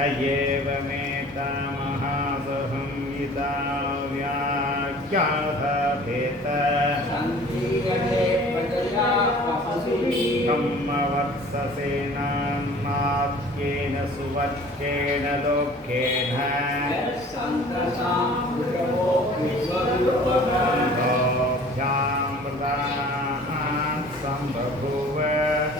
य एवमेतामहासंहिता व्याख्यातभेत ब्रह्मवत्ससेनान्नात्येन सुवत्केन भोभ्यामृताः सम्बभूव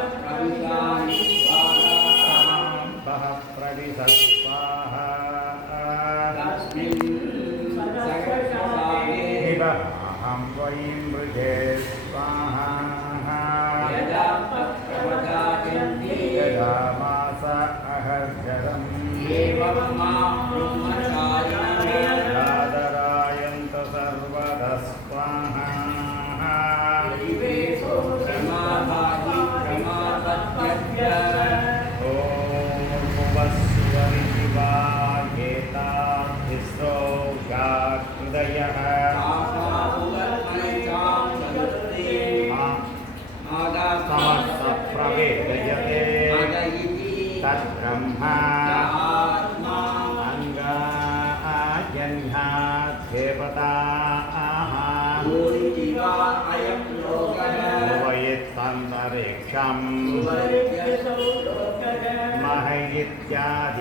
वत्ससोऽसानि स्वाहा बः प्रविशः स्वाहा इव अहं त्वयि मृगे गाहृदयः समस्तप्रवेदयते तद्ब्रह्मा अङ्गाजह्नात् देवताः भुवयित्तन्तरिक्षम् महयित्यादित्यः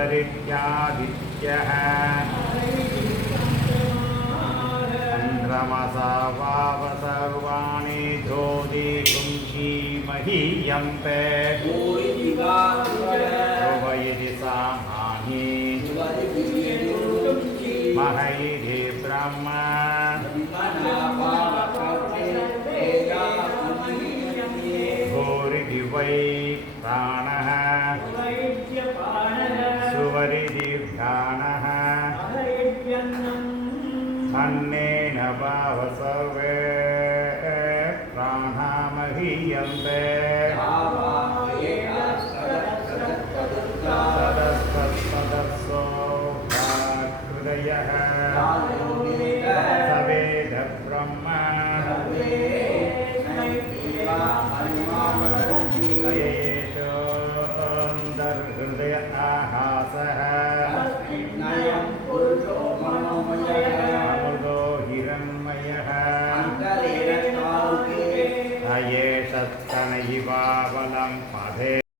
सुवरित्यादित्यः चन्द्रमसा वाव सर्वाणि ज्योतिपुंसि महीयन्ते भुवयिति सामानि महयिति ब्रह्म। सर्वे प्राणामहीयन्ते हृदयः सवेद